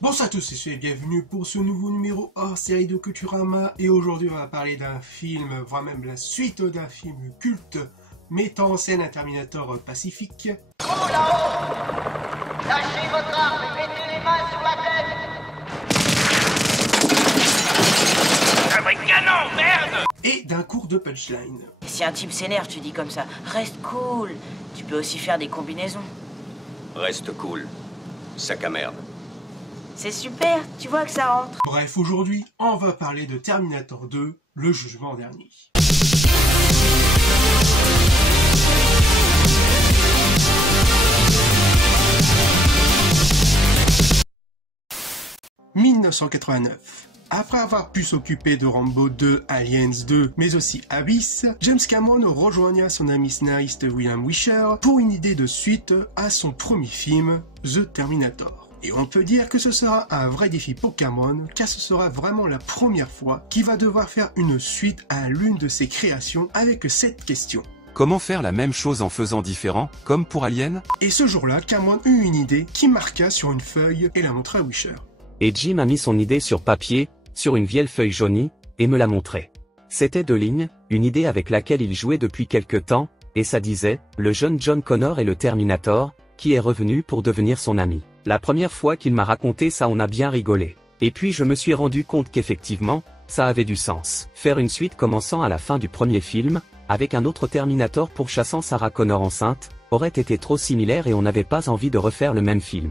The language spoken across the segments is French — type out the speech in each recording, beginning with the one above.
Bonsoir à tous et bienvenue pour ce nouveau numéro hors série de Culturama. Et aujourd'hui on va parler d'un film, voire même la suite d'un film culte mettant en scène un Terminator pacifique. Vous là-haut, lâchez votre arme et mettez les mains sur la tête. Un vrai canon, merde! Et d'un cours de punchline. Si un type s'énerve, tu dis comme ça, reste cool. Tu peux aussi faire des combinaisons. Reste cool, sac à merde. C'est super, tu vois que ça rentre. Bref, aujourd'hui, on va parler de Terminator 2, le jugement dernier. « 1989. Après avoir pu s'occuper de Rambo 2, Aliens 2, mais aussi Abyss, James Cameron rejoigna son ami scénariste William Wisher pour une idée de suite à son premier film, The Terminator. Et on peut dire que ce sera un vrai défi pour Cameron, car ce sera vraiment la première fois qu'il va devoir faire une suite à l'une de ses créations avec cette question. Comment faire la même chose en faisant différent, comme pour Alien? Et ce jour-là, Cameron eut une idée qui marqua sur une feuille et la montra à Wisher. Et Jim a mis son idée sur papier, sur une vieille feuille jaunie, et me l'a montré. C'était 2 lignes, une idée avec laquelle il jouait depuis quelque temps, et ça disait, le jeune John Connor est le Terminator, qui est revenu pour devenir son ami. La première fois qu'il m'a raconté ça on a bien rigolé. Et puis je me suis rendu compte qu'effectivement, ça avait du sens. Faire une suite commençant à la fin du premier film, avec un autre Terminator pourchassant Sarah Connor enceinte, aurait été trop similaire et on n'avait pas envie de refaire le même film.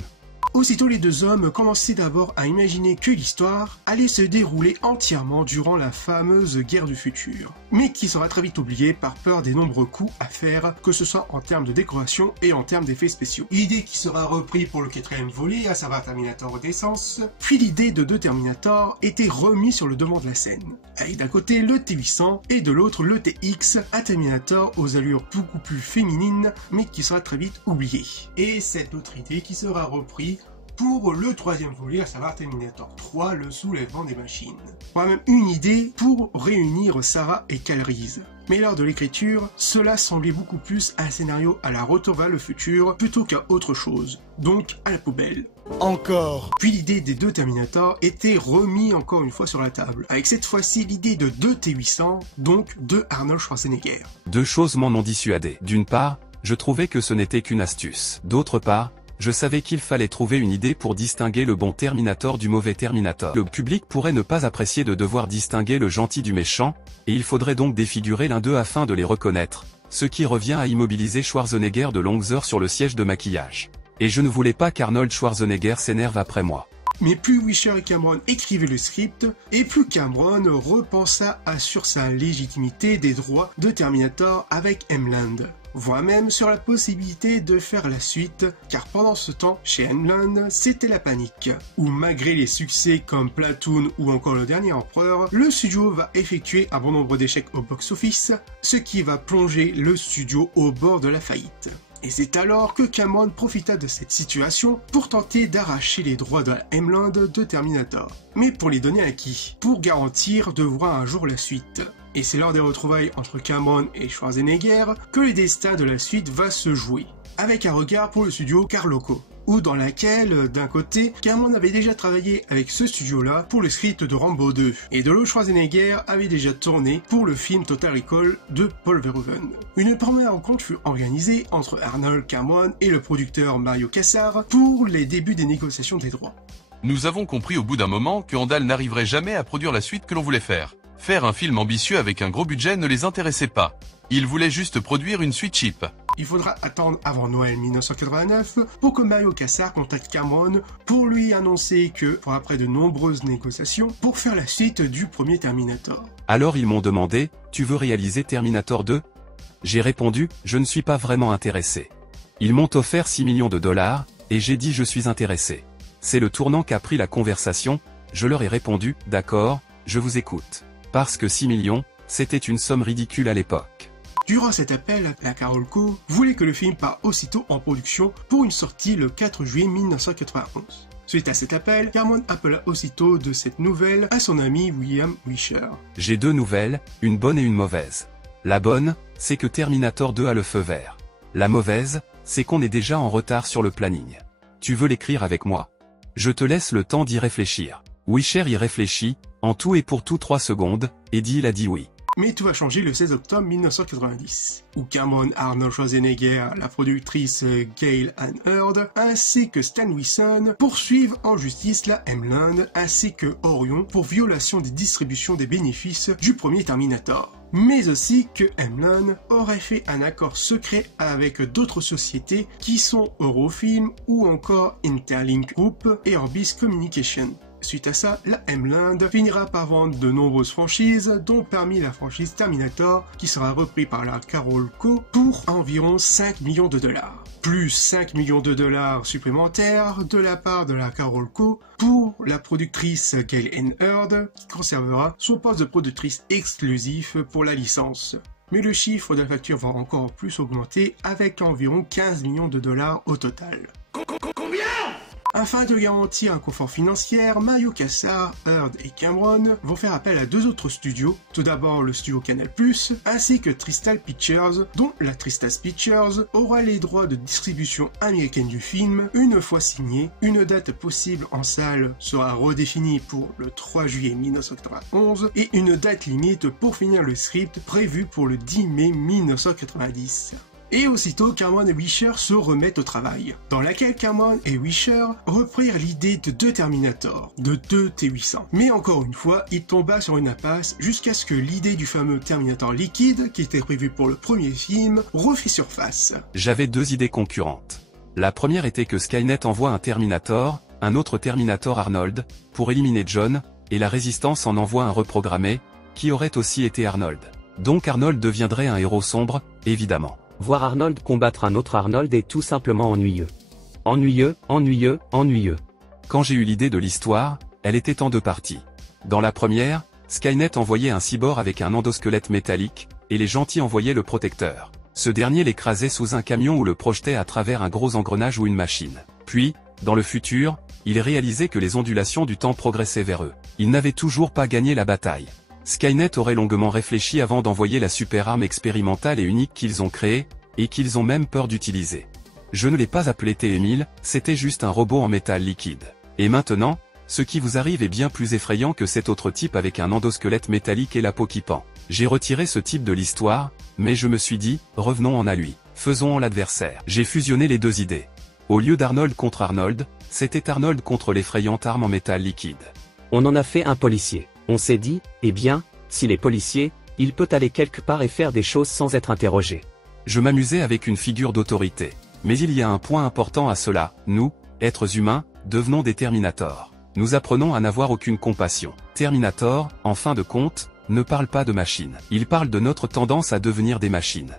Aussitôt les deux hommes commençaient d'abord à imaginer que l'histoire allait se dérouler entièrement durant la fameuse guerre du futur, mais qui sera très vite oubliée par peur des nombreux coups à faire, que ce soit en termes de décoration et en termes d'effets spéciaux. Idée qui sera reprise pour le 4e volet, à savoir Terminator Renaissance, puis l'idée de 2 Terminator était remise sur le devant de la scène, avec d'un côté le T800 et de l'autre le TX, un Terminator aux allures beaucoup plus féminines, mais qui sera très vite oublié. Et cette autre idée qui sera reprise pour le 3e volet, à savoir Terminator 3, le soulèvement des machines. On a même une idée pour réunir Sarah et Kyle Reese. Mais lors de l'écriture, cela semblait beaucoup plus un scénario à la Retour vers le futur plutôt qu'à autre chose, donc à la poubelle. Encore. Puis l'idée des 2 Terminator était remise encore une fois sur la table, avec cette fois-ci l'idée de 2 T800, donc 2 Arnold Schwarzenegger. 2 choses m'en ont dissuadé. D'une part, je trouvais que ce n'était qu'une astuce. D'autre part, je savais qu'il fallait trouver une idée pour distinguer le bon Terminator du mauvais Terminator. Le public pourrait ne pas apprécier de devoir distinguer le gentil du méchant, et il faudrait donc défigurer l'un d'eux afin de les reconnaître, ce qui revient à immobiliser Schwarzenegger de longues heures sur le siège de maquillage. Et je ne voulais pas qu'Arnold Schwarzenegger s'énerve après moi. Mais plus Wisher et Cameron écrivaient le script, et plus Cameron repensa sur sa légitimité des droits de Terminator avec Hemland, voire même sur la possibilité de faire la suite, car pendant ce temps, chez Hemland, c'était la panique, où malgré les succès comme Platoon ou encore Le Dernier Empereur, le studio va effectuer un bon nombre d'échecs au box-office, ce qui va plonger le studio au bord de la faillite. Et c'est alors que Cameron profita de cette situation pour tenter d'arracher les droits de la Hemland de Terminator. Mais pour les donner à qui? Pour garantir de voir un jour la suite. Et c'est lors des retrouvailles entre Cameron et Schwarzenegger que le destin de la suite va se jouer. Avec un regard pour le studio Carloco, ou dans laquelle, d'un côté, Cameron avait déjà travaillé avec ce studio-là pour le script de Rambo 2, et de l'autre Schwarzenegger avait déjà tourné pour le film Total Recall de Paul Verhoeven. Une première rencontre fut organisée entre Arnold Cameron et le producteur Mario Kassar pour les débuts des négociations des droits. Nous avons compris au bout d'un moment que Andal n'arriverait jamais à produire la suite que l'on voulait faire. Faire un film ambitieux avec un gros budget ne les intéressait pas. Ils voulaient juste produire une suite cheap. Il faudra attendre avant Noël 1989 pour que Mario Kassar contacte Cameron pour lui annoncer que, pour après de nombreuses négociations, pour faire la suite du premier Terminator. Alors ils m'ont demandé, tu veux réaliser Terminator 2? J'ai répondu, je ne suis pas vraiment intéressé. Ils m'ont offert 6 millions de dollars, et j'ai dit je suis intéressé. C'est le tournant qu'a pris la conversation, je leur ai répondu, d'accord, je vous écoute. Parce que 6 millions, c'était une somme ridicule à l'époque. Durant cet appel, la Carolco voulait que le film parte aussitôt en production pour une sortie le 4 juillet 1991. Suite à cet appel, Cameron appela aussitôt de cette nouvelle à son ami William Wisher. J'ai 2 nouvelles, une bonne et une mauvaise. La bonne, c'est que Terminator 2 a le feu vert. La mauvaise, c'est qu'on est déjà en retard sur le planning. Tu veux l'écrire avec moi? Je te laisse le temps d'y réfléchir. Wisher y réfléchit, en tout et pour tout 3 secondes, et dit il a dit oui. Mais tout va changer le 16 octobre 1990, où Cameron, Arnold Schwarzenegger, la productrice Gail Ann Hurd, ainsi que Stan Winston poursuivent en justice la M-Land ainsi que Orion pour violation des distributions des bénéfices du premier Terminator. Mais aussi que M-Land aurait fait un accord secret avec d'autres sociétés qui sont Eurofilm ou encore Interlink Group et Orbis Communication. Suite à ça, la M-Land finira par vendre de nombreuses franchises, dont parmi la franchise Terminator, qui sera repris par la Carol Co. pour environ 5 millions de dollars. Plus 5 millions de dollars supplémentaires de la part de la Carol Co. pour la productrice Gail Ann Hurd, qui conservera son poste de productrice exclusif pour la licence. Mais le chiffre de la facture va encore plus augmenter avec environ 15 millions de dollars au total. Afin de garantir un confort financier, Mario Kassar, Hurd et Cameron vont faire appel à 2 autres studios, tout d'abord le studio Canal+, ainsi que Tristal Pictures, dont la Tristas Pictures aura les droits de distribution américaine du film une fois signé. Une date possible en salle sera redéfinie pour le 3 juillet 1991 et une date limite pour finir le script prévue pour le 10 mai 1990. Et aussitôt, Cameron et Wisher se remettent au travail, dans laquelle Cameron et Wisher reprirent l'idée de 2 Terminator, de 2 T-800. Mais encore une fois, il tomba sur une impasse jusqu'à ce que l'idée du fameux Terminator liquide, qui était prévu pour le premier film, refit surface. J'avais 2 idées concurrentes. La première était que Skynet envoie un Terminator, un autre Terminator Arnold, pour éliminer John, et la Résistance en envoie un reprogrammé, qui aurait aussi été Arnold. Donc Arnold deviendrait un héros sombre, évidemment. Voir Arnold combattre un autre Arnold est tout simplement ennuyeux. Ennuyeux, ennuyeux, ennuyeux. Quand j'ai eu l'idée de l'histoire, elle était en 2 parties. Dans la première, Skynet envoyait un cyborg avec un endosquelette métallique, et les gentils envoyaient le protecteur. Ce dernier l'écrasait sous un camion ou le projetait à travers un gros engrenage ou une machine. Puis, dans le futur, ils réalisaient que les ondulations du temps progressaient vers eux. Ils n'avaient toujours pas gagné la bataille. Skynet aurait longuement réfléchi avant d'envoyer la super arme expérimentale et unique qu'ils ont créée, et qu'ils ont même peur d'utiliser. Je ne l'ai pas appelé T-1000, c'était juste un robot en métal liquide. Et maintenant, ce qui vous arrive est bien plus effrayant que cet autre type avec un endosquelette métallique et la peau qui pend. J'ai retiré ce type de l'histoire, mais je me suis dit, revenons-en à lui, faisons-en l'adversaire. J'ai fusionné les 2 idées. Au lieu d'Arnold contre Arnold, c'était Arnold contre l'effrayante arme en métal liquide. On en a fait un policier. On s'est dit, eh bien, s'il est policier, il peut aller quelque part et faire des choses sans être interrogé. Je m'amusais avec une figure d'autorité. Mais il y a un point important à cela, nous, êtres humains, devenons des Terminators. Nous apprenons à n'avoir aucune compassion. Terminator, en fin de compte, ne parle pas de machines. Il parle de notre tendance à devenir des machines.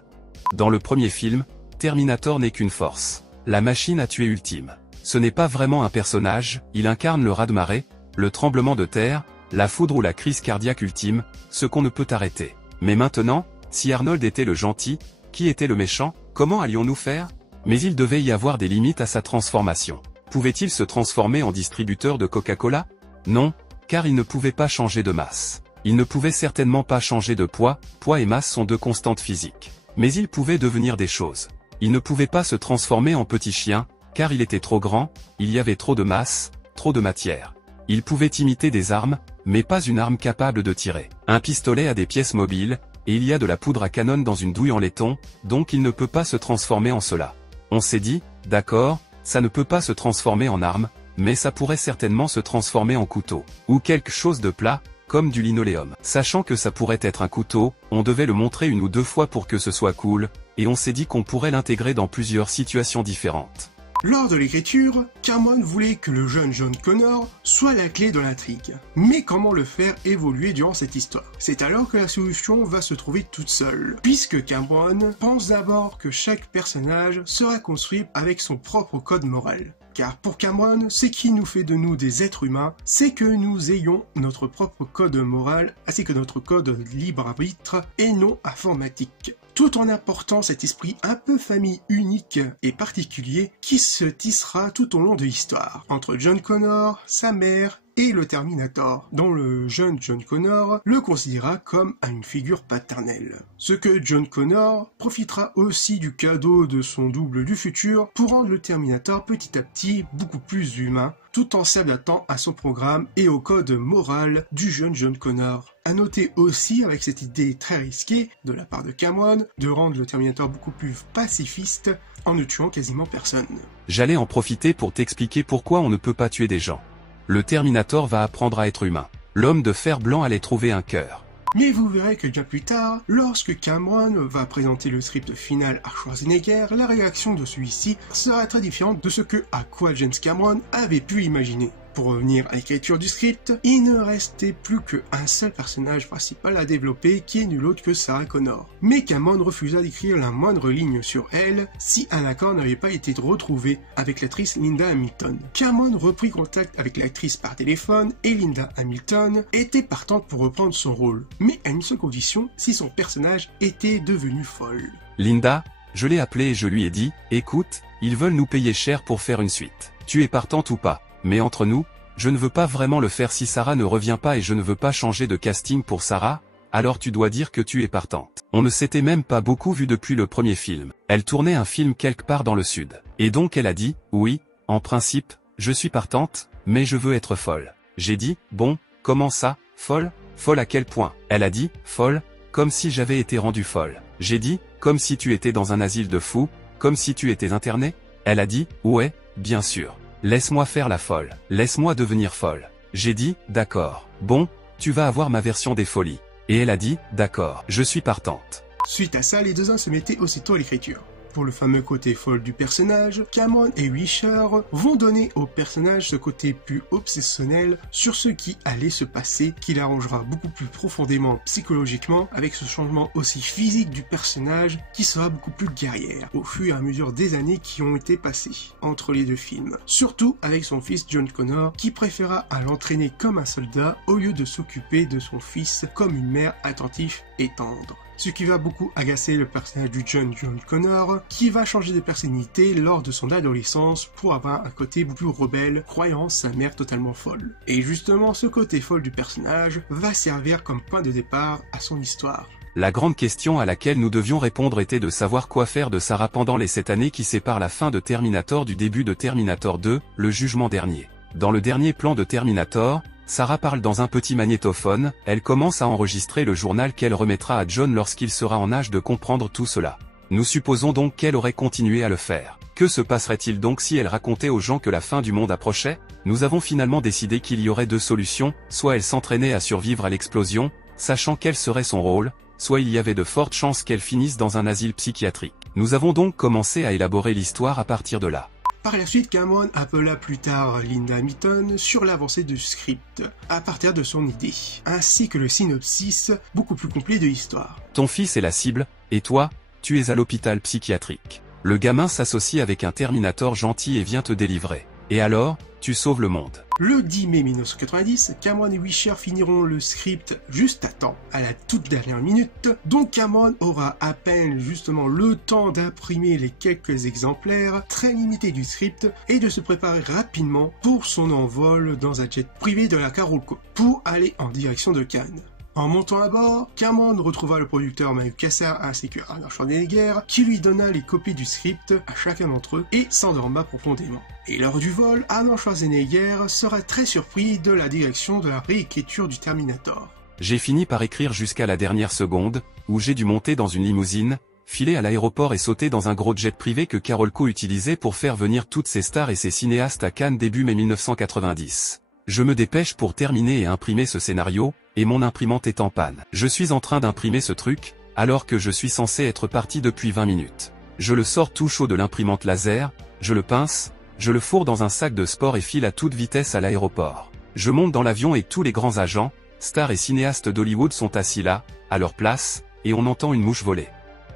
Dans le premier film, Terminator n'est qu'une force. La machine à tuer ultime. Ce n'est pas vraiment un personnage, il incarne le raz-de-marée, le tremblement de terre, la foudre ou la crise cardiaque ultime, ce qu'on ne peut arrêter. Mais maintenant, si Arnold était le gentil, qui était le méchant, comment allions-nous faire? Mais il devait y avoir des limites à sa transformation. Pouvait-il se transformer en distributeur de Coca-Cola? Non, car il ne pouvait pas changer de masse. Il ne pouvait certainement pas changer de poids, poids et masse sont 2 constantes physiques. Mais il pouvait devenir des choses. Il ne pouvait pas se transformer en petit chien, car il était trop grand, il y avait trop de masse, trop de matière. Il pouvait imiter des armes, mais pas une arme capable de tirer. Un pistolet a des pièces mobiles, et il y a de la poudre à canon dans une douille en laiton, donc il ne peut pas se transformer en cela. On s'est dit, d'accord, ça ne peut pas se transformer en arme, mais ça pourrait certainement se transformer en couteau, ou quelque chose de plat, comme du linoléum. Sachant que ça pourrait être un couteau, on devait le montrer 1 ou 2 fois pour que ce soit cool, et on s'est dit qu'on pourrait l'intégrer dans plusieurs situations différentes. Lors de l'écriture, Cameron voulait que le jeune John Connor soit la clé de l'intrigue. Mais comment le faire évoluer durant cette histoire? C'est alors que la solution va se trouver toute seule, puisque Cameron pense d'abord que chaque personnage sera construit avec son propre code moral. Car pour Cameron, ce qui nous fait de nous des êtres humains, c'est que nous ayons notre propre code moral, ainsi que notre code libre arbitre, et non informatique. Tout en apportant cet esprit un peu famille unique et particulier qui se tissera tout au long de l'histoire, entre John Connor, sa mère et le Terminator, dont le jeune John Connor le considéra comme une figure paternelle. Ce que John Connor profitera aussi du cadeau de son double du futur pour rendre le Terminator petit à petit beaucoup plus humain, tout en s'adaptant à son programme et au code moral du jeune John Connor. À noter aussi avec cette idée très risquée de la part de Cameron de rendre le Terminator beaucoup plus pacifiste en ne tuant quasiment personne. J'allais en profiter pour t'expliquer pourquoi on ne peut pas tuer des gens. Le Terminator va apprendre à être humain. L'homme de fer blanc allait trouver un cœur. Mais vous verrez que bien plus tard, lorsque Cameron va présenter le script final à Schwarzenegger, la réaction de celui-ci sera très différente de ce à quoi James Cameron avait pu imaginer. Pour revenir à l'écriture du script, il ne restait plus qu'un seul personnage principal à développer qui est nul autre que Sarah Connor. Mais Cameron refusa d'écrire la moindre ligne sur elle si un accord n'avait pas été retrouvé avec l'actrice Linda Hamilton. Cameron reprit contact avec l'actrice par téléphone et Linda Hamilton était partante pour reprendre son rôle, mais à une seule condition, si son personnage était devenu folle. Linda, je l'ai appelée et je lui ai dit, écoute, ils veulent nous payer cher pour faire une suite. Tu es partante ou pas? Mais entre nous, je ne veux pas vraiment le faire si Sarah ne revient pas et je ne veux pas changer de casting pour Sarah, alors tu dois dire que tu es partante. On ne s'était même pas beaucoup vu depuis le premier film. Elle tournait un film quelque part dans le sud. Et donc elle a dit, oui, en principe, je suis partante, mais je veux être folle. J'ai dit, bon, comment ça, folle? Folle à quel point? Elle a dit, folle, comme si j'avais été rendue folle. J'ai dit, comme si tu étais dans un asile de fous, comme si tu étais internée? Elle a dit, ouais, bien sûr. Laisse-moi faire la folle. Laisse-moi devenir folle. J'ai dit, d'accord. Bon, tu vas avoir ma version des folies. Et elle a dit, d'accord, je suis partante. Suite à ça, les deux hommes se mettaient aussitôt à l'écriture. Pour le fameux côté folle du personnage, Cameron et Wisher vont donner au personnage ce côté plus obsessionnel sur ce qui allait se passer, qui l'arrangera beaucoup plus profondément psychologiquement, avec ce changement aussi physique du personnage qui sera beaucoup plus guerrière au fur et à mesure des années qui ont été passées entre les deux films. Surtout avec son fils John Connor qui préféra à l'entraîner comme un soldat au lieu de s'occuper de son fils comme une mère attentive et tendre. Ce qui va beaucoup agacer le personnage du jeune John Connor, qui va changer de personnalité lors de son adolescence pour avoir un côté beaucoup plus rebelle, croyant sa mère totalement folle. Et justement, ce côté folle du personnage va servir comme point de départ à son histoire. La grande question à laquelle nous devions répondre était de savoir quoi faire de Sarah pendant les 7 années qui séparent la fin de Terminator du début de Terminator 2, le jugement dernier. Dans le dernier plan de Terminator, Sarah parle dans un petit magnétophone, elle commence à enregistrer le journal qu'elle remettra à John lorsqu'il sera en âge de comprendre tout cela. Nous supposons donc qu'elle aurait continué à le faire. Que se passerait-il donc si elle racontait aux gens que la fin du monde approchait? Nous avons finalement décidé qu'il y aurait deux solutions, soit elle s'entraînait à survivre à l'explosion, sachant quel serait son rôle, soit il y avait de fortes chances qu'elle finisse dans un asile psychiatrique. Nous avons donc commencé à élaborer l'histoire à partir de là. Par la suite, Cameron appela plus tard Linda Hamilton sur l'avancée du script, à partir de son idée, ainsi que le synopsis beaucoup plus complet de l'histoire. Ton fils est la cible, et toi, tu es à l'hôpital psychiatrique. Le gamin s'associe avec un Terminator gentil et vient te délivrer. Et alors, tu sauves le monde. Le 10 mai 1990, Cameron et Wisher finiront le script juste à temps, à la toute dernière minute, donc Cameron aura à peine justement le temps d'imprimer les quelques exemplaires très limités du script et de se préparer rapidement pour son envol dans un jet privé de la Carolco, pour aller en direction de Cannes. En montant à bord, Cameron retrouva le producteur Matthew Kassar ainsi que Arnold Schwarzenegger qui lui donna les copies du script à chacun d'entre eux et s'endorma profondément. Et lors du vol, Arnold Schwarzenegger sera très surpris de la direction de la réécriture du Terminator. J'ai fini par écrire jusqu'à la dernière seconde, où j'ai dû monter dans une limousine, filer à l'aéroport et sauter dans un gros jet privé que Carolco utilisait pour faire venir toutes ses stars et ses cinéastes à Cannes début mai 1990. Je me dépêche pour terminer et imprimer ce scénario, et mon imprimante est en panne. Je suis en train d'imprimer ce truc, alors que je suis censé être parti depuis 20 minutes. Je le sors tout chaud de l'imprimante laser, je le pince, je le fourre dans un sac de sport et file à toute vitesse à l'aéroport. Je monte dans l'avion et tous les grands agents, stars et cinéastes d'Hollywood sont assis là, à leur place, et on entend une mouche voler.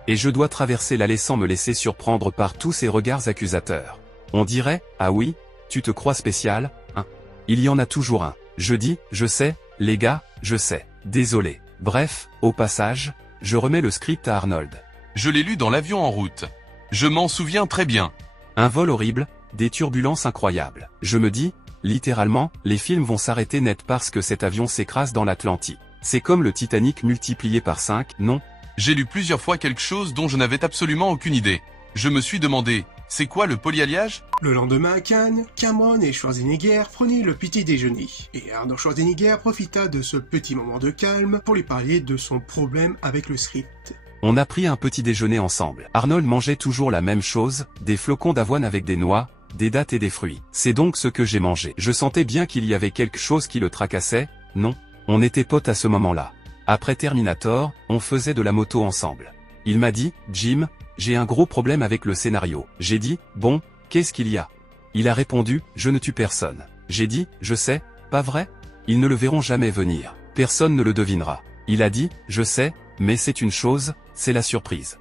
Et je dois traverser l'allée sans me laisser surprendre par tous ces regards accusateurs. On dirait, ah oui, tu te crois spécial, hein? Il y en a toujours un. Je dis, je sais, les gars, je sais. Désolé. Bref, au passage, je remets le script à Arnold. Je l'ai lu dans l'avion en route. Je m'en souviens très bien. Un vol horrible, des turbulences incroyables. Je me dis, Littéralement, les films vont s'arrêter net parce que cet avion s'écrase dans l'Atlantique. C'est comme le Titanic multiplié par 5, non? J'ai lu plusieurs fois quelque chose dont je n'avais absolument aucune idée. Je me suis demandé, c'est quoi le polyalliage? Le lendemain à Cannes, Cameron et Schwarzenegger prenaient le petit déjeuner. Et Arnold Schwarzenegger profita de ce petit moment de calme pour lui parler de son problème avec le script. On a pris un petit déjeuner ensemble. Arnold mangeait toujours la même chose, des flocons d'avoine avec des noix, des dattes et des fruits. C'est donc ce que j'ai mangé. Je sentais bien qu'il y avait quelque chose qui le tracassait, non? On était potes à ce moment-là. Après Terminator, on faisait de la moto ensemble. Il m'a dit, Jim, j'ai un gros problème avec le scénario. J'ai dit, bon, qu'est-ce qu'il y a? Il a répondu, je ne tue personne. J'ai dit, je sais, pas vrai? Ils ne le verront jamais venir. Personne ne le devinera. Il a dit, je sais, mais c'est une chose, c'est la surprise.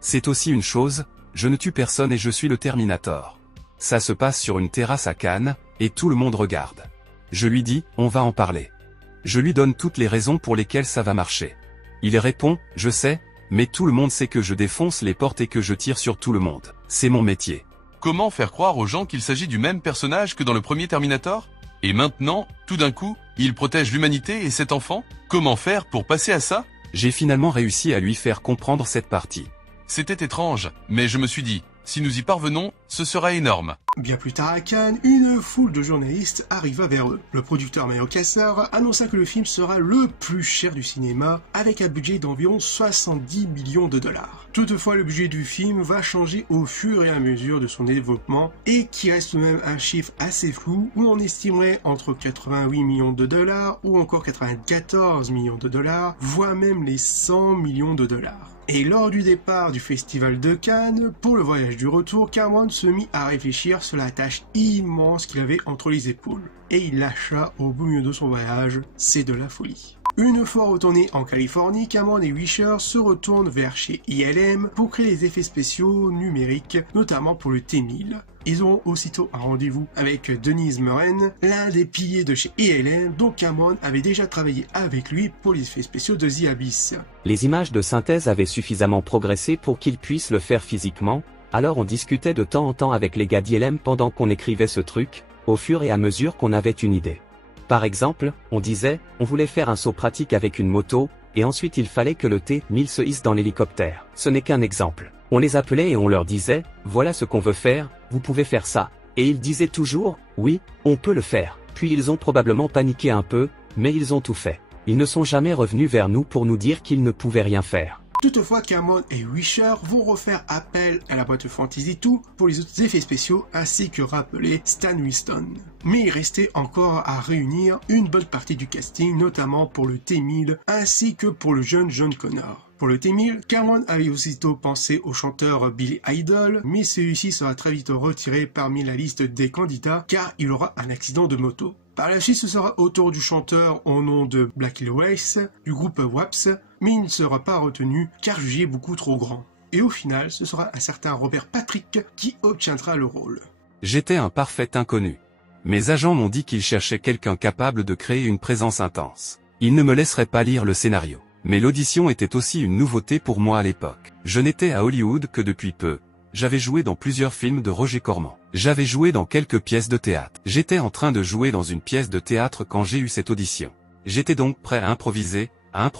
C'est aussi une chose, je ne tue personne et je suis le Terminator. Ça se passe sur une terrasse à Cannes, et tout le monde regarde. Je lui dis, on va en parler. Je lui donne toutes les raisons pour lesquelles ça va marcher. Il répond, je sais, mais tout le monde sait que je défonce les portes et que je tire sur tout le monde. C'est mon métier. Comment faire croire aux gens qu'il s'agit du même personnage que dans le premier Terminator? Et maintenant, tout d'un coup, il protège l'humanité et cet enfant? Comment faire pour passer à ça? J'ai finalement réussi à lui faire comprendre cette partie. C'était étrange, mais je me suis dit, si nous y parvenons, ce sera énorme. Bien plus tard à Cannes, une foule de journalistes arriva vers eux. Le producteur Mario Kassar annonça que le film sera le plus cher du cinéma, avec un budget d'environ 70 millions de dollars. Toutefois, le budget du film va changer au fur et à mesure de son développement, et qui reste même un chiffre assez flou, où on estimerait entre 88 millions de dollars, ou encore 94 millions de dollars, voire même les 100 millions de dollars. Et lors du départ du festival de Cannes, pour le voyage du retour, Cameron se mit à réfléchir sur la tâche immense qu'il avait entre les épaules. Et il lâcha au beau milieu de son voyage, c'est de la folie. Une fois retourné en Californie, Cameron et Wisher se retournent vers chez ILM pour créer des effets spéciaux numériques, notamment pour le T-1000. Ils auront aussitôt un rendez-vous avec Denise Muren, l'un des piliers de chez ILM, dont Cameron avait déjà travaillé avec lui pour les effets spéciaux de The Abyss. Les images de synthèse avaient suffisamment progressé pour qu'ils puissent le faire physiquement, alors on discutait de temps en temps avec les gars d'ILM pendant qu'on écrivait ce truc, au fur et à mesure qu'on avait une idée. Par exemple, on disait, on voulait faire un saut pratique avec une moto, et ensuite il fallait que le T-1000 se hisse dans l'hélicoptère. Ce n'est qu'un exemple. On les appelait et on leur disait, voilà ce qu'on veut faire, vous pouvez faire ça. Et ils disaient toujours, oui, on peut le faire. Puis ils ont probablement paniqué un peu, mais ils ont tout fait. Ils ne sont jamais revenus vers nous pour nous dire qu'ils ne pouvaient rien faire. Toutefois, Cameron et Wisher vont refaire appel à la boîte Fantasy 2 pour les autres effets spéciaux ainsi que rappeler Stan Winston. Mais il restait encore à réunir une bonne partie du casting, notamment pour le T-1000 ainsi que pour le jeune John Connor. Pour le T-1000, Cameron avait aussitôt pensé au chanteur Billy Idol, mais celui-ci sera très vite retiré parmi la liste des candidats car il aura un accident de moto. Par la suite, ce sera au tour du chanteur au nom de Black Hill Race, du groupe WAPS, mais il ne sera pas retenu car jugé beaucoup trop grand. Et au final, ce sera un certain Robert Patrick qui obtiendra le rôle. J'étais un parfait inconnu. Mes agents m'ont dit qu'ils cherchaient quelqu'un capable de créer une présence intense. Ils ne me laisseraient pas lire le scénario. Mais l'audition était aussi une nouveauté pour moi à l'époque. Je n'étais à Hollywood que depuis peu. J'avais joué dans plusieurs films de Roger Corman. J'avais joué dans quelques pièces de théâtre. J'étais en train de jouer dans une pièce de théâtre quand j'ai eu cette audition. J'étais donc prêt à improviser, à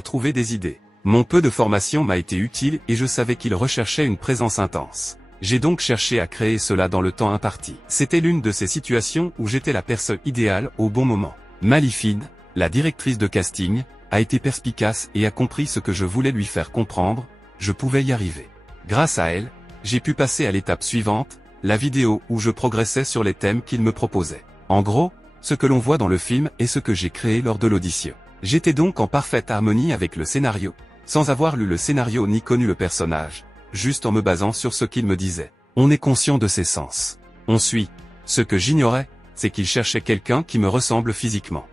trouver des idées. Mon peu de formation m'a été utile et je savais qu'il recherchait une présence intense. J'ai donc cherché à créer cela dans le temps imparti. C'était l'une de ces situations où j'étais la personne idéale au bon moment. Malifide, la directrice de casting, a été perspicace et a compris ce que je voulais lui faire comprendre, je pouvais y arriver. Grâce à elle, j'ai pu passer à l'étape suivante, la vidéo où je progressais sur les thèmes qu'il me proposait. En gros, ce que l'on voit dans le film est ce que j'ai créé lors de l'audition. J'étais donc en parfaite harmonie avec le scénario, sans avoir lu le scénario ni connu le personnage, juste en me basant sur ce qu'il me disait. On est conscient de ses sens. On suit. Ce que j'ignorais, c'est qu'il cherchait quelqu'un qui me ressemble physiquement.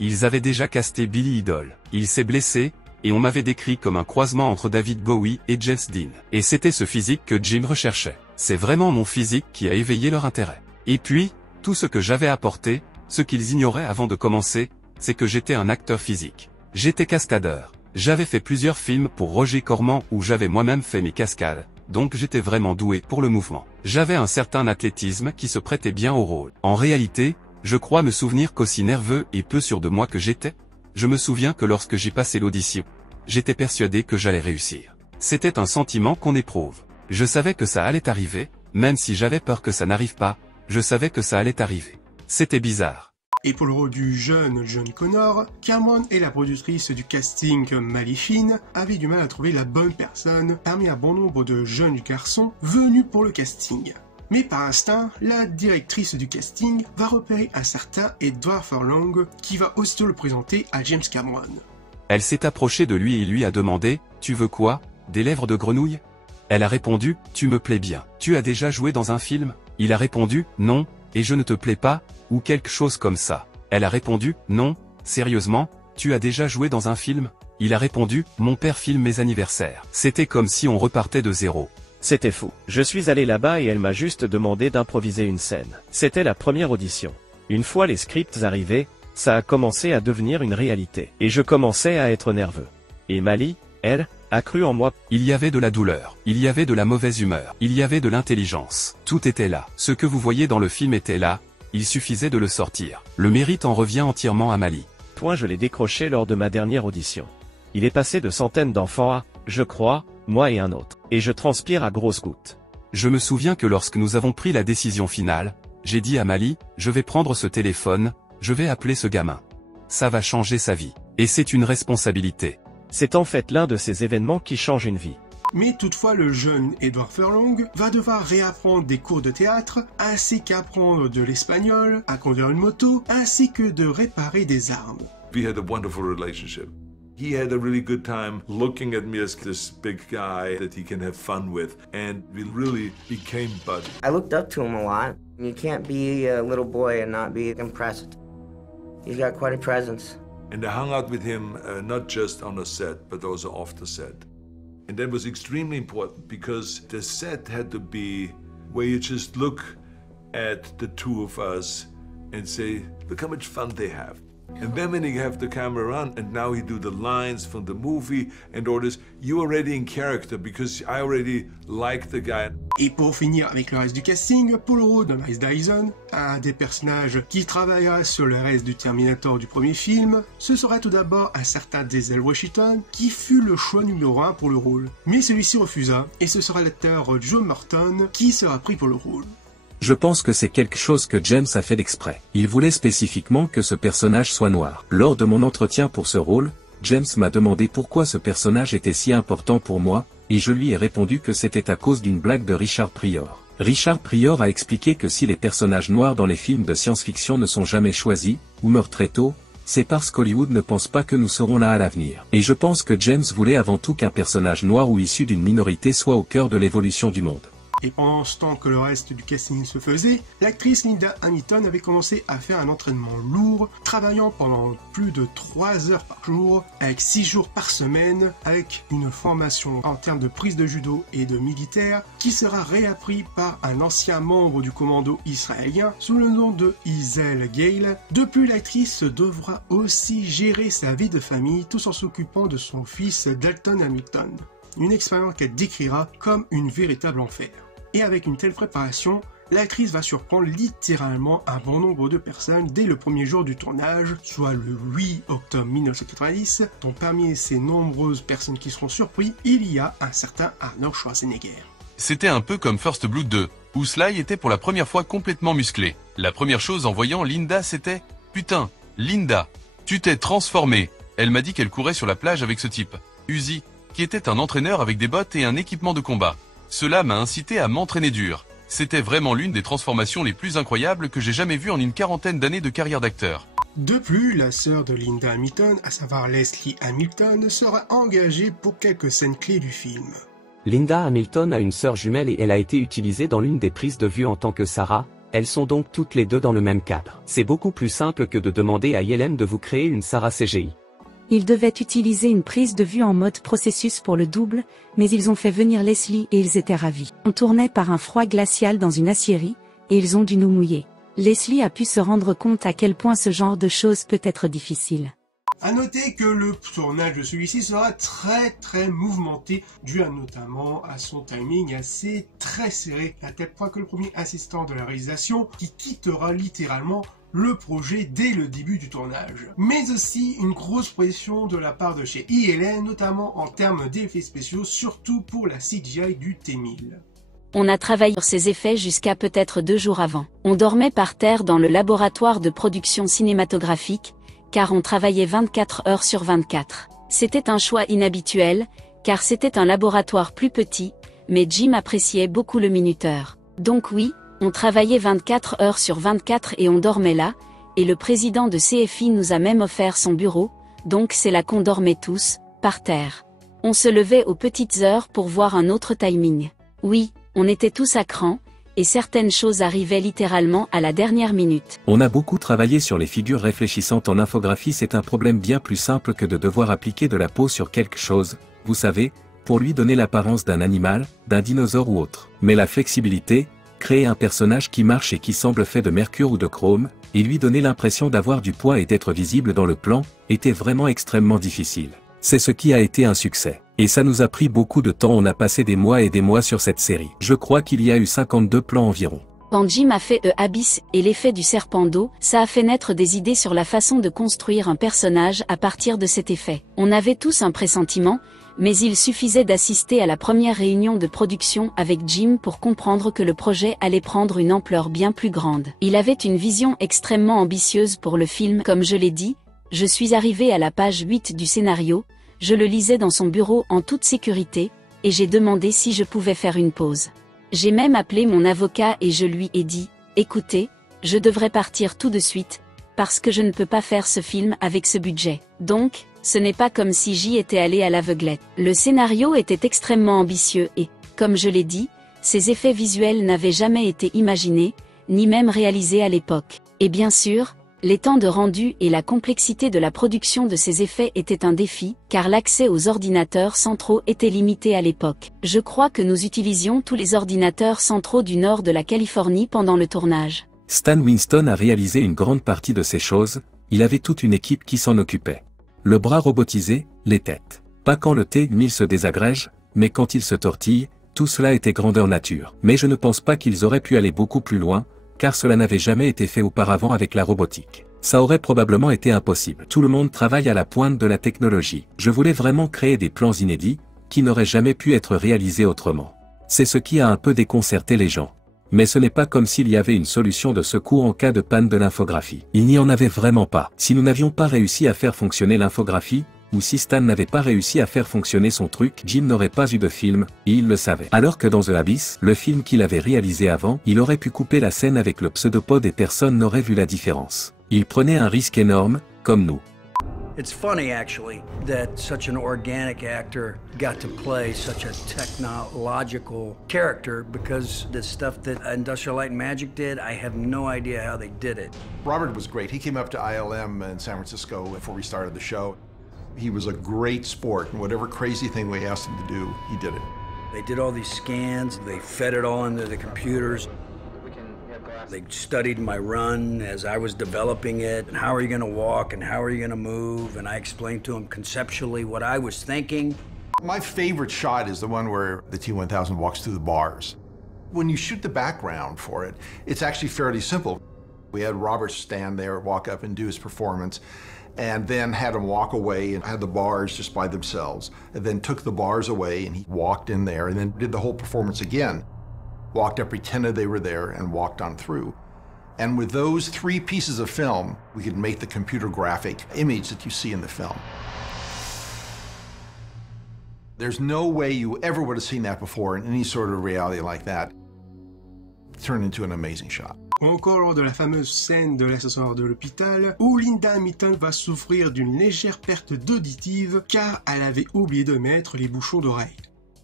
Ils avaient déjà casté Billy Idol. Il s'est blessé, et on m'avait décrit comme un croisement entre David Bowie et James Dean. Et c'était ce physique que Jim recherchait. C'est vraiment mon physique qui a éveillé leur intérêt. Et puis, tout ce que j'avais apporté, ce qu'ils ignoraient avant de commencer, c'est que j'étais un acteur physique. J'étais cascadeur. J'avais fait plusieurs films pour Roger Corman où j'avais moi-même fait mes cascades, donc j'étais vraiment doué pour le mouvement. J'avais un certain athlétisme qui se prêtait bien au rôle. En réalité, Je crois me souvenir qu'aussi nerveux et peu sûr de moi que j'étais. Je me souviens que lorsque j'ai passé l'audition, j'étais persuadé que j'allais réussir. C'était un sentiment qu'on éprouve. Je savais que ça allait arriver, même si j'avais peur que ça n'arrive pas, je savais que ça allait arriver. C'était bizarre. Et pour le rôle du jeune John Connor, Cameron et la productrice du casting Mali Finn avaient du mal à trouver la bonne personne parmi un bon nombre de jeunes garçons venus pour le casting. Mais par instinct, la directrice du casting va repérer un certain Edward Furlong qui va aussitôt le présenter à James Cameron. Elle s'est approchée de lui et lui a demandé « Tu veux quoi? Des lèvres de grenouille ?» Elle a répondu « Tu me plais bien. Tu as déjà joué dans un film ?» Il a répondu « Non, et je ne te plais pas ?» ou quelque chose comme ça. Elle a répondu « Non, sérieusement, tu as déjà joué dans un film ?» Il a répondu « Mon père filme mes anniversaires. » C'était comme si on repartait de zéro. C'était fou. Je suis allé là-bas et elle m'a juste demandé d'improviser une scène. C'était la première audition. Une fois les scripts arrivés, ça a commencé à devenir une réalité. Et je commençais à être nerveux. Et Mali, elle, a cru en moi. Il y avait de la douleur, il y avait de la mauvaise humeur, il y avait de l'intelligence. Tout était là. Ce que vous voyez dans le film était là, il suffisait de le sortir. Le mérite en revient entièrement à Mali. Je l'ai décroché lors de ma dernière audition. Il est passé de centaines d'enfants à, je crois, moi et un autre. Et je transpire à grosses gouttes. Je me souviens que lorsque nous avons pris la décision finale, j'ai dit à Mali, je vais prendre ce téléphone, je vais appeler ce gamin. Ça va changer sa vie. Et c'est une responsabilité. C'est en fait l'un de ces événements qui changent une vie. Mais toutefois, le jeune Edward Furlong va devoir réapprendre des cours de théâtre, ainsi qu'apprendre de l'espagnol, à conduire une moto, ainsi que de réparer des armes. We had a wonderful relationship. He had a really good time looking at me as this big guy that he can have fun with, and we really became buddies. I looked up to him a lot. You can't be a little boy and not be impressed. He's got quite a presence. And I hung out with him not just on the set, but also off the set. And that was extremely important because the set had to be where you just look at the two of us and say, look how much fun they have. And then when you have the camera on and now you do the lines from the movie and all this, you're already in character because I already like the guy. Et pour finir avec le reste du casting, pour le rôle de Miles Dyson, un des personnages qui travaillera sur le reste du Terminator du premier film, ce sera tout d'abord un certain Denzel Washington qui fut le choix numéro 1 pour le rôle. Mais celui-ci refusa et ce sera l'acteur Joe Morton qui sera pris pour le rôle. Je pense que c'est quelque chose que James a fait d'exprès. Il voulait spécifiquement que ce personnage soit noir. Lors de mon entretien pour ce rôle, James m'a demandé pourquoi ce personnage était si important pour moi, et je lui ai répondu que c'était à cause d'une blague de Richard Pryor. Richard Pryor a expliqué que si les personnages noirs dans les films de science-fiction ne sont jamais choisis, ou meurent très tôt, c'est parce qu'Hollywood ne pense pas que nous serons là à l'avenir. Et je pense que James voulait avant tout qu'un personnage noir ou issu d'une minorité soit au cœur de l'évolution du monde. Et pendant ce temps que le reste du casting se faisait, l'actrice Linda Hamilton avait commencé à faire un entraînement lourd, travaillant pendant plus de 3 heures par jour, avec 6 jours par semaine, avec une formation en termes de prise de judo et de militaire, qui sera réappris par un ancien membre du commando israélien sous le nom de Izel Gale. Depuis, l'actrice devra aussi gérer sa vie de famille tout en s'occupant de son fils Dalton Hamilton. Une expérience qu'elle décrira comme une véritable enfer. Et avec une telle préparation, l'actrice va surprendre littéralement un bon nombre de personnes dès le premier jour du tournage, soit le 8 octobre 1990, dont parmi ces nombreuses personnes qui seront surprises, il y a un certain Arnold Schwarzenegger. C'était un peu comme First Blood 2, où Sly était pour la première fois complètement musclé. La première chose en voyant Linda c'était « Putain, Linda, tu t'es transformée !» Elle m'a dit qu'elle courait sur la plage avec ce type, Uzi, qui était un entraîneur avec des bottes et un équipement de combat. Cela m'a incité à m'entraîner dur. C'était vraiment l'une des transformations les plus incroyables que j'ai jamais vues en une 40aine d'années de carrière d'acteur. De plus, la sœur de Linda Hamilton, à savoir Leslie Hamilton, sera engagée pour quelques scènes clés du film. Linda Hamilton a une sœur jumelle et elle a été utilisée dans l'une des prises de vue en tant que Sarah. Elles sont donc toutes les deux dans le même cadre. C'est beaucoup plus simple que de demander à YLM de vous créer une Sarah CGI. Ils devaient utiliser une prise de vue en mode processus pour le double, mais ils ont fait venir Leslie et ils étaient ravis. On tournait par un froid glacial dans une aciérie, et ils ont dû nous mouiller. Leslie a pu se rendre compte à quel point ce genre de choses peut être difficile. A noter que le tournage de celui-ci sera très mouvementé, dû notamment à son timing assez très serré, à tel point que le premier assistant de la réalisation, qui quittera littéralement le projet dès le début du tournage. Mais aussi une grosse pression de la part de chez ILM, notamment en termes d'effets spéciaux, surtout pour la CGI du T-1000. On a travaillé sur ces effets jusqu'à peut-être 2 jours avant. On dormait par terre dans le laboratoire de production cinématographique, car on travaillait 24 heures sur 24. C'était un choix inhabituel, car c'était un laboratoire plus petit, mais Jim appréciait beaucoup le minuteur. Donc oui, on travaillait 24 heures sur 24 et on dormait là, et le président de CFI nous a même offert son bureau, donc c'est là qu'on dormait tous, par terre. On se levait aux petites heures pour voir un autre timing. Oui, on était tous à cran, et certaines choses arrivaient littéralement à la dernière minute. On a beaucoup travaillé sur les figures réfléchissantes en infographie. C'est un problème bien plus simple que de devoir appliquer de la peau sur quelque chose, vous savez, pour lui donner l'apparence d'un animal, d'un dinosaure ou autre. Mais la flexibilité, créer un personnage qui marche et qui semble fait de mercure ou de chrome, et lui donner l'impression d'avoir du poids et d'être visible dans le plan, était vraiment extrêmement difficile. C'est ce qui a été un succès. Et ça nous a pris beaucoup de temps, on a passé des mois et des mois sur cette série. Je crois qu'il y a eu 52 plans environ. Quand Jim a fait Abyss et l'effet du serpent d'eau, ça a fait naître des idées sur la façon de construire un personnage à partir de cet effet. On avait tous un pressentiment, mais il suffisait d'assister à la première réunion de production avec Jim pour comprendre que le projet allait prendre une ampleur bien plus grande. Il avait une vision extrêmement ambitieuse pour le film, comme je l'ai dit. Je suis arrivé à la page 8 du scénario, je le lisais dans son bureau en toute sécurité, et j'ai demandé si je pouvais faire une pause. J'ai même appelé mon avocat et je lui ai dit, écoutez, je devrais partir tout de suite, parce que je ne peux pas faire ce film avec ce budget. Donc, ce n'est pas comme si j'y étais allé à l'aveuglette. Le scénario était extrêmement ambitieux et, comme je l'ai dit, ces effets visuels n'avaient jamais été imaginés, ni même réalisés à l'époque. Et bien sûr, les temps de rendu et la complexité de la production de ces effets étaient un défi, car l'accès aux ordinateurs centraux était limité à l'époque. Je crois que nous utilisions tous les ordinateurs centraux du nord de la Californie pendant le tournage. Stan Winston a réalisé une grande partie de ces choses, il avait toute une équipe qui s'en occupait. Le bras robotisé, les têtes. Pas quand le T-1000 se désagrège, mais quand il se tortille, tout cela était grandeur nature. Mais je ne pense pas qu'ils auraient pu aller beaucoup plus loin, car cela n'avait jamais été fait auparavant avec la robotique. Ça aurait probablement été impossible. Tout le monde travaille à la pointe de la technologie. Je voulais vraiment créer des plans inédits, qui n'auraient jamais pu être réalisés autrement. C'est ce qui a un peu déconcerté les gens. Mais ce n'est pas comme s'il y avait une solution de secours en cas de panne de l'infographie. Il n'y en avait vraiment pas. Si nous n'avions pas réussi à faire fonctionner l'infographie, ou si Stan n'avait pas réussi à faire fonctionner son truc, Jim n'aurait pas eu de film, et il le savait. Alors que dans The Abyss, le film qu'il avait réalisé avant, il aurait pu couper la scène avec le pseudopode et personne n'aurait vu la différence. Il prenait un risque énorme, comme nous. It's funny, actually, that such an organic actor got to play such a technological character, because the stuff that Industrial Light and Magic did, I have no idea how they did it. Robert was great. He came up to ILM in San Francisco before we started the show. He was a great sport, and whatever crazy thing we asked him to do, he did it. They did all these scans, they fed it all into the computers. They studied my run as I was developing it, and how are you going to walk, and how are you going to move, and I explained to them conceptually what I was thinking. My favorite shot is the one where the T-1000 walks through the bars. When you shoot the background for it, it's actually fairly simple. We had Robert stand there, walk up and do his performance, and then had him walk away and had the bars just by themselves, and then took the bars away and he walked in there and then did the whole performance again. Walked up, pretended they were there, and walked on through. And with those 3 pieces of film, we could make the computer graphic image that you see in the film. There's no way you ever would have seen that before in any sort of reality like that. It turned into an amazing shot. Ou encore lors de la fameuse scène de l'ascenseur de l'hôpital, où Linda Hamilton va souffrir d'une légère perte d'auditive car elle avait oublié de mettre les bouchons d'oreille.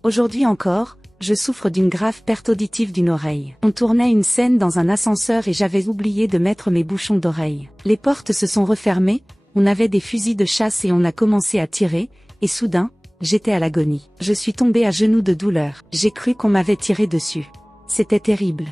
Aujourd'hui encore, je souffre d'une grave perte auditive d'une oreille. On tournait une scène dans un ascenseur et j'avais oublié de mettre mes bouchons d'oreille. Les portes se sont refermées, on avait des fusils de chasse et on a commencé à tirer, et soudain, j'étais à l'agonie. Je suis tombée à genoux de douleur. J'ai cru qu'on m'avait tiré dessus. C'était terrible.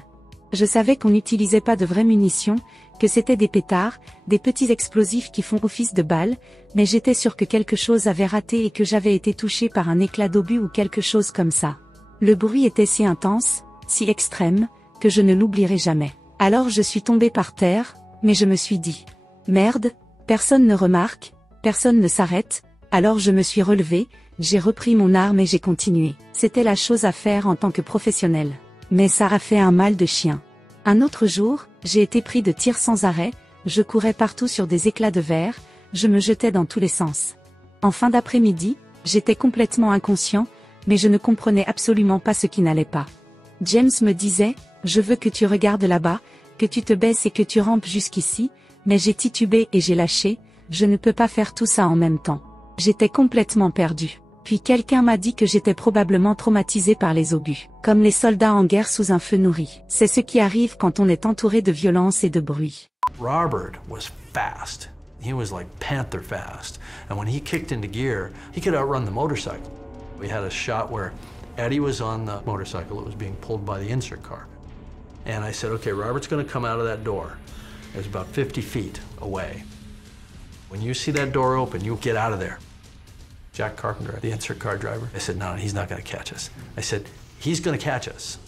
Je savais qu'on n'utilisait pas de vraies munitions, que c'était des pétards, des petits explosifs qui font office de balles, mais j'étais sûre que quelque chose avait raté et que j'avais été touchée par un éclat d'obus ou quelque chose comme ça. Le bruit était si intense, si extrême, que je ne l'oublierai jamais. Alors je suis tombée par terre, Mais je me suis dit, merde, personne ne remarque, personne ne s'arrête, alors je me suis relevé, j'ai repris mon arme et j'ai continué. C'était la chose à faire en tant que professionnel. Mais ça a fait un mal de chien. Un autre jour, j'ai été pris de tirs sans arrêt, je courais partout sur des éclats de verre, je me jetais dans tous les sens. En fin d'après-midi, j'étais complètement inconscient, mais je ne comprenais absolument pas ce qui n'allait pas. James me disait, je veux que tu regardes là-bas, que tu te baisses et que tu rampes jusqu'ici, mais j'ai titubé et j'ai lâché, je ne peux pas faire tout ça en même temps. J'étais complètement perdu. Puis quelqu'un m'a dit que j'étais probablement traumatisé par les obus, comme les soldats en guerre sous un feu nourri. C'est ce qui arrive quand on est entouré de violence et de bruit. Robert was fast. He was like panther fast. And when he kicked into gear, he could outrun the motorcycle. We had a shot where Eddie was on the motorcycle. It was being pulled by the insert car. And I said, okay, Robert's going to come out of that door. It was about 50 feet away. When you see that door open, you get out of there. Jack Carpenter, the insert car driver, I said, no, he's not going to catch us. I said, he's going to catch us.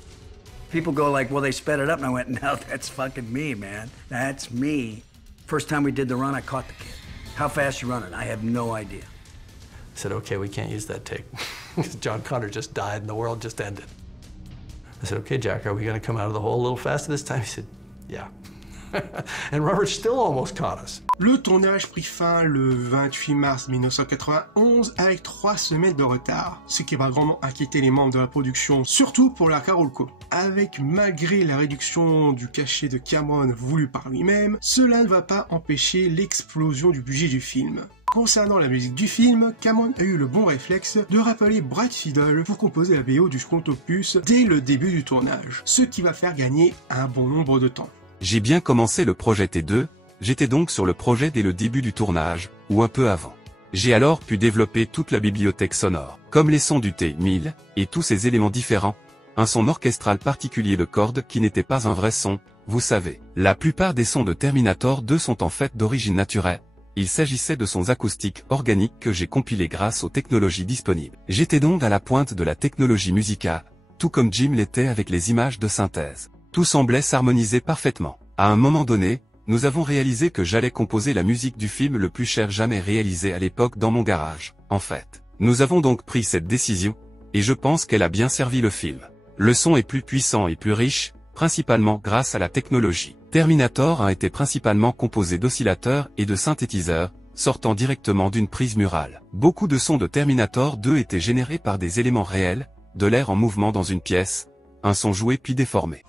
People go like, well, they sped it up, and I went, no, that's fucking me, man. That's me. First time we did the run, I caught the kid. How fast you running? I have no idea. I said, okay, we can't use that tape. John Connor just died and the world just ended. I said, okay, Jack, are we going to come out of the hole a little faster this time? He said, yeah. And Robert still almost caught us. Le tournage prit fin le 28 mars 1991 avec 3 semaines de retard, ce qui va grandement inquiéter les membres de la production, surtout pour la Carolco. Avec malgré la réduction du cachet de Cameron voulu par lui-même, cela ne va pas empêcher l'explosion du budget du film. Concernant la musique du film, Cameron a eu le bon réflexe de rappeler Brad Fiedel pour composer la BO du second opus dès le début du tournage, ce qui va faire gagner un bon nombre de temps. J'ai bien commencé le projet T2, j'étais donc sur le projet dès le début du tournage, ou un peu avant. J'ai alors pu développer toute la bibliothèque sonore, comme les sons du T-1000, et tous ces éléments différents, un son orchestral particulier de cordes qui n'était pas un vrai son, vous savez. La plupart des sons de Terminator 2 sont en fait d'origine naturelle. Il s'agissait de sons acoustiques organiques que j'ai compilés grâce aux technologies disponibles. J'étais donc à la pointe de la technologie musicale, tout comme Jim l'était avec les images de synthèse. Tout semblait s'harmoniser parfaitement. À un moment donné, nous avons réalisé que j'allais composer la musique du film le plus cher jamais réalisé à l'époque dans mon garage. En fait, nous avons donc pris cette décision, et je pense qu'elle a bien servi le film. Le son est plus puissant et plus riche, principalement grâce à la technologie. Terminator a été principalement composé d'oscillateurs et de synthétiseurs, sortant directement d'une prise murale. Beaucoup de sons de Terminator 2 étaient générés par des éléments réels, de l'air en mouvement dans une pièce, un son joué puis déformé.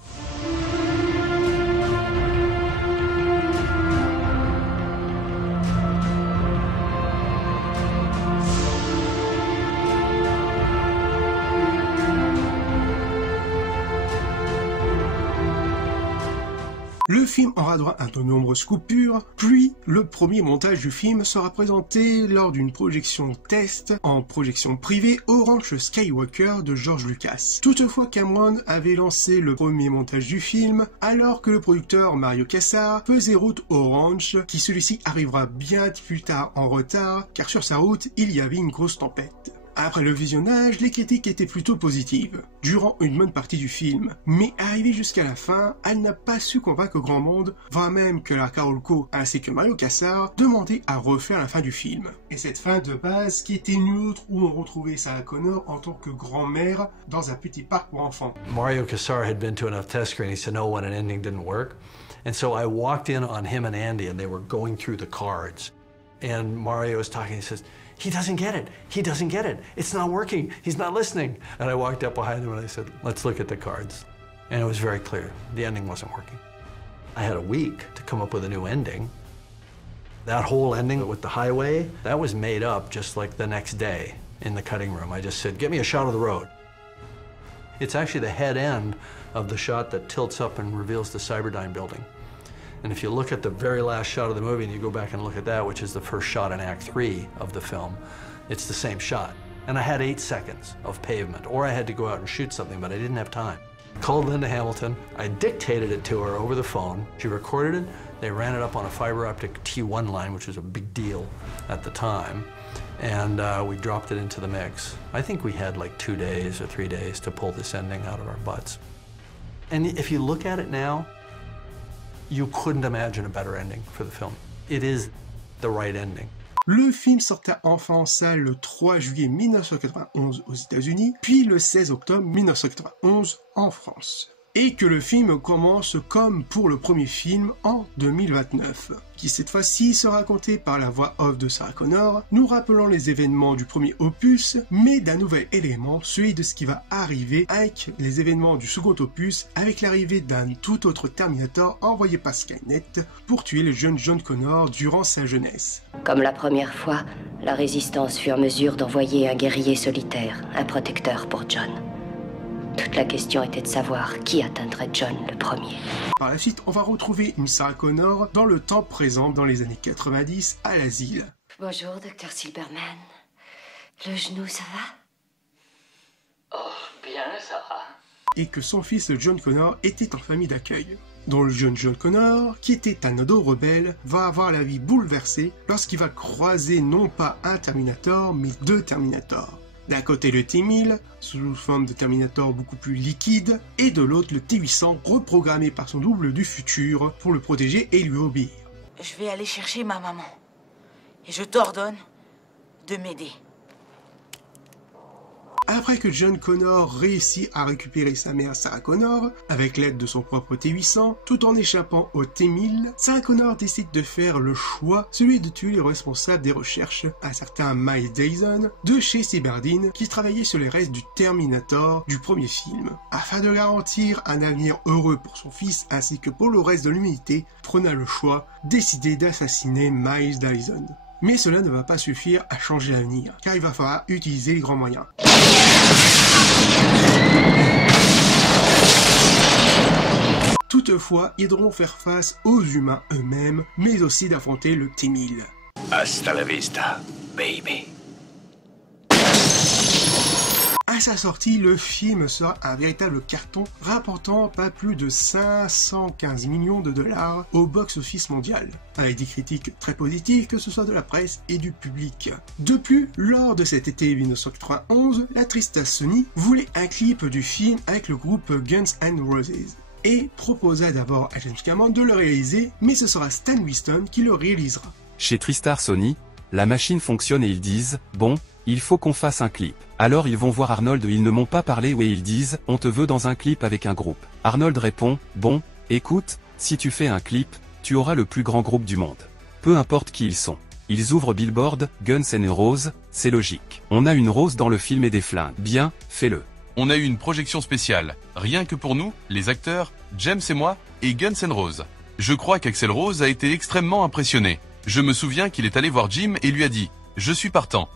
Le film aura droit à de nombreuses coupures, puis le premier montage du film sera présenté lors d'une projection test en projection privée au ranch Skywalker de George Lucas. Toutefois, Cameron avait lancé le premier montage du film alors que le producteur Mario Kassar faisait route au ranch, qui celui-ci arrivera bien plus tard en retard car sur sa route il y avait une grosse tempête. Après le visionnage, les critiques étaient plutôt positives, durant une bonne partie du film, mais arrivée jusqu'à la fin, elle n'a pas su convaincre grand monde, voire même que la Carolco ainsi que Mario Kassar demandaient à refaire la fin du film. Et cette fin de base qui était neutre où on retrouvait Sarah Connor en tant que grand-mère dans un petit parc pour enfants. Mario Kassar had been to enough test screenings to know when an ending didn't work, and so I walked in on him and Andy and they were going through the cards, and Mario was talking, he says, he doesn't get it. He doesn't get it. It's not working. He's not listening. And I walked up behind him and I said, let's look at the cards. And it was very clear. The ending wasn't working. I had a week to come up with a new ending. That whole ending with the highway, that was made up just like the next day in the cutting room. I just said, get me a shot of the road. It's actually the head end of the shot that tilts up and reveals the Cyberdyne building. And if you look at the very last shot of the movie and you go back and look at that, which is the first shot in Act 3 of the film, it's the same shot. And I had 8 seconds of pavement, or I had to go out and shoot something, but I didn't have time. I called Linda Hamilton. I dictated it to her over the phone. She recorded it. They ran it up on a fiber optic T1 line, which was a big deal at the time. And we dropped it into the mix. I think we had like 2 days or 3 days to pull this ending out of our butts. And if you look at it now, You couldn't imagine a better ending for the film. It is the right ending. Le film sortait enfin en salle le 3 juillet 1991 aux États-Unis, puis le 16 octobre 1991 en France. Et que le film commence comme pour le premier film en 2029, qui cette fois-ci sera raconté par la voix off de Sarah Connor, nous rappelant les événements du premier opus, mais d'un nouvel élément, celui de ce qui va arriver avec les événements du second opus, avec l'arrivée d'un tout autre Terminator envoyé par Skynet pour tuer le jeune John Connor durant sa jeunesse. Comme la première fois, la Résistance fut en mesure d'envoyer un guerrier solitaire, un protecteur pour John. Toute la question était de savoir qui atteindrait John le premier. Par la suite, on va retrouver une Sarah Connor dans le temps présent dans les années 90 à l'asile. Bonjour, Dr. Silberman. Le genou, ça va? Oh, bien, Sarah. Et que son fils John Connor était en famille d'accueil. Dont le jeune John Connor, qui était un ado rebelle, va avoir la vie bouleversée lorsqu'il va croiser non pas un Terminator, mais deux Terminators. D'un côté le T-1000, sous forme de Terminator beaucoup plus liquide, et de l'autre le T-800, reprogrammé par son double du futur pour le protéger et lui obéir. Je vais aller chercher ma maman. Et je t'ordonne de m'aider. Après que John Connor réussit à récupérer sa mère Sarah Connor, avec l'aide de son propre T-800, tout en échappant au T-1000, Sarah Connor décide de faire le choix, celui de tuer les responsables des recherches, un certain Miles Dyson, de chez Cyberdine, qui travaillait sur les restes du Terminator du premier film. Afin de garantir un avenir heureux pour son fils ainsi que pour le reste de l'humanité, prenant le choix, décidé d'assassiner Miles Dyson. Mais cela ne va pas suffire à changer l'avenir, car il va falloir utiliser les grands moyens. Toutefois, ils devront faire face aux humains eux-mêmes, mais aussi d'affronter le T-1000. Hasta la vista, baby. À sa sortie, le film sera un véritable carton, rapportant pas plus de 515 millions de dollars au box-office mondial, avec des critiques très positives que ce soit de la presse et du public. De plus, lors de cet été 1991, la triste Sony voulait un clip du film avec le groupe Guns N' Roses, et proposa d'abord à James Cameron de le réaliser, mais ce sera Stan Winston qui le réalisera. Chez TriStar Sony, la machine fonctionne et ils disent « Bon, il faut qu'on fasse un clip ». Alors ils vont voir Arnold, ils ne m'ont pas parlé et ils disent « On te veut dans un clip avec un groupe ». Arnold répond « Bon, écoute, si tu fais un clip, tu auras le plus grand groupe du monde. Peu importe qui ils sont. Ils ouvrent Billboard, Guns N' Roses, c'est logique. On a une rose dans le film et des flingues. Bien, fais-le. On a eu une projection spéciale, rien que pour nous, les acteurs, James et moi, et Guns N' Roses. Je crois qu'Axl Rose a été extrêmement impressionné. Je me souviens qu'il est allé voir Jim et lui a dit « Je suis partant ».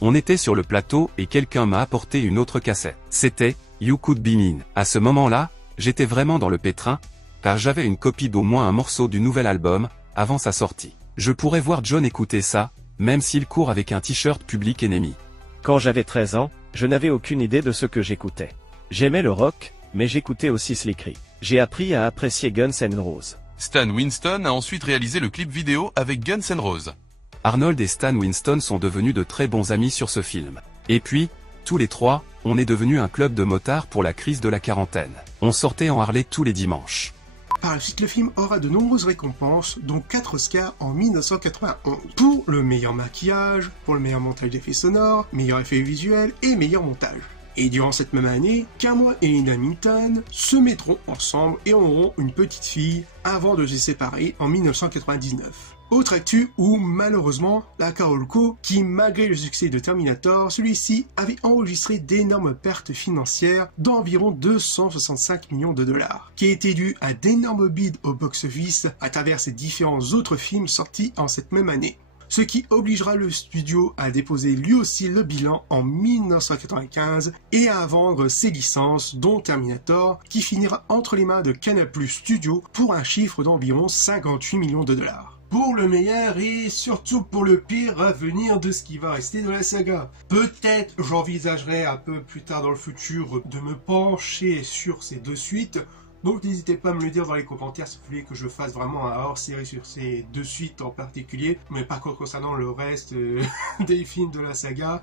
On était sur le plateau et quelqu'un m'a apporté une autre cassette. C'était You Could Be Mean. À ce moment-là, j'étais vraiment dans le pétrin, car j'avais une copie d'au moins un morceau du nouvel album, avant sa sortie. Je pourrais voir John écouter ça, même s'il court avec un t-shirt Public Enemy. Quand j'avais 13 ans, je n'avais aucune idée de ce que j'écoutais. J'aimais le rock, mais j'écoutais aussi Slick Rick. J'ai appris à apprécier Guns N' Roses. Stan Winston a ensuite réalisé le clip vidéo avec Guns N' Roses. Arnold et Stan Winston sont devenus de très bons amis sur ce film. Et puis, tous les trois, on est devenus un club de motards pour la crise de la quarantaine. On sortait en Harley tous les dimanches. Par la suite, le film aura de nombreuses récompenses, dont 4 Oscars en 1991. Pour le meilleur maquillage, pour le meilleur montage d'effets sonores, meilleur effet visuel et meilleur montage. Et durant cette même année, Cameron et Linda Hamilton se mettront ensemble et auront une petite fille avant de se séparer en 1999. Autre actu où, malheureusement, la Carolco, qui malgré le succès de Terminator, celui-ci avait enregistré d'énormes pertes financières d'environ 265 millions de dollars, qui étaient dues à d'énormes bids au box-office à travers ses différents autres films sortis en cette même année. Ce qui obligera le studio à déposer lui aussi le bilan en 1995 et à vendre ses licences, dont Terminator, qui finira entre les mains de Canal+ Studios pour un chiffre d'environ 58 millions de dollars. Pour le meilleur et surtout pour le pire à venir de ce qui va rester de la saga. Peut-être j'envisagerai un peu plus tard dans le futur de me pencher sur ces deux suites. Donc n'hésitez pas à me le dire dans les commentaires si vous voulez que je fasse vraiment un hors-série sur ces deux suites en particulier. Mais par contre concernant le reste des films de la saga,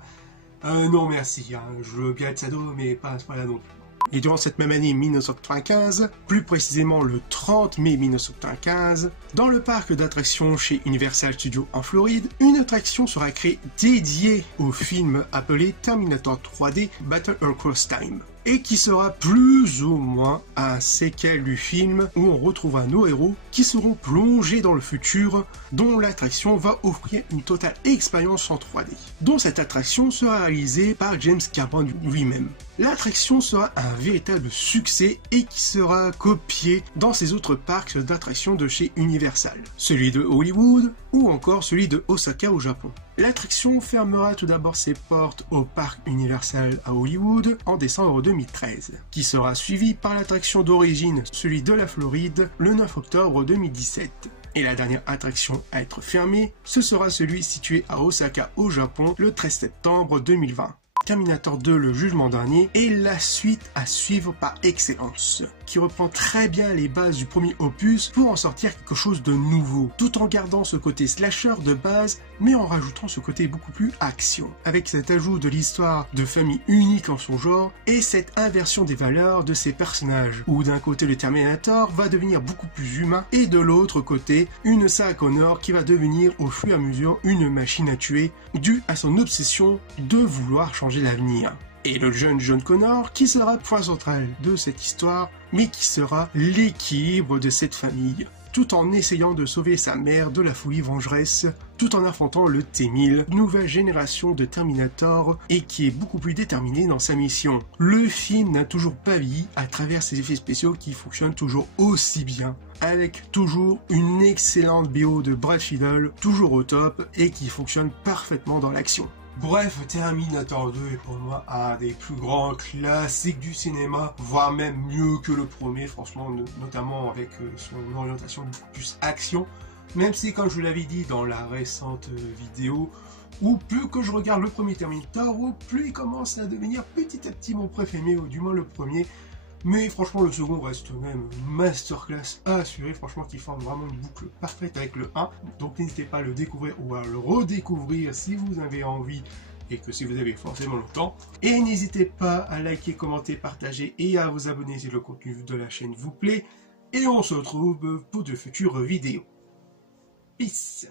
non merci, hein. Je veux bien être sado mais pas à ce point-là non plus. Et durant cette même année 1995, plus précisément le 30 mai 1995, dans le parc d'attractions chez Universal Studios en Floride, une attraction sera créée dédiée au film appelé Terminator 3D Battle Across Time, et qui sera plus ou moins un séquel du film où on retrouvera nos héros qui seront plongés dans le futur, dont l'attraction va offrir une totale expérience en 3D, dont cette attraction sera réalisée par James Cameron lui-même. L'attraction sera un véritable succès et qui sera copié dans ces autres parcs d'attractions de chez Universal, celui de Hollywood ou encore celui de Osaka au Japon. L'attraction fermera tout d'abord ses portes au parc Universal à Hollywood en décembre 2013, qui sera suivi par l'attraction d'origine, celui de la Floride, le 9 octobre 2017. Et la dernière attraction à être fermée, ce sera celui situé à Osaka au Japon le 13 septembre 2020. Terminator 2, le jugement dernier, est la suite à suivre par excellence, qui reprend très bien les bases du premier opus pour en sortir quelque chose de nouveau, tout en gardant ce côté slasher de base, mais en rajoutant ce côté beaucoup plus action, avec cet ajout de l'histoire de famille unique en son genre, et cette inversion des valeurs de ses personnages, où d'un côté le Terminator va devenir beaucoup plus humain, et de l'autre côté, une Sarah Connor qui va devenir au fur et à mesure une machine à tuer, due à son obsession de vouloir changer l'avenir. Et le jeune John Connor qui sera point central de cette histoire, mais qui sera l'équilibre de cette famille, tout en essayant de sauver sa mère de la folie vengeresse, tout en affrontant le T-1000, nouvelle génération de Terminator, et qui est beaucoup plus déterminé dans sa mission. Le film n'a toujours pas vieilli à travers ses effets spéciaux qui fonctionnent toujours aussi bien, avec toujours une excellente BO de Brad Fiedel, toujours au top, et qui fonctionne parfaitement dans l'action. Bref, Terminator 2 est pour moi un des plus grands classiques du cinéma, voire même mieux que le premier, franchement, notamment avec son orientation beaucoup plus action, même si, comme je vous l'avais dit dans la récente vidéo, ou plus que je regarde le premier Terminator, ou plus il commence à devenir petit à petit mon préféré, ou du moins le premier. Mais franchement, le second reste même une masterclass à assurer, franchement, qui forme vraiment une boucle parfaite avec le 1. Donc n'hésitez pas à le découvrir ou à le redécouvrir si vous avez envie et que si vous avez forcément le temps. Et n'hésitez pas à liker, commenter, partager et à vous abonner si le contenu de la chaîne vous plaît. Et on se retrouve pour de futures vidéos. Peace!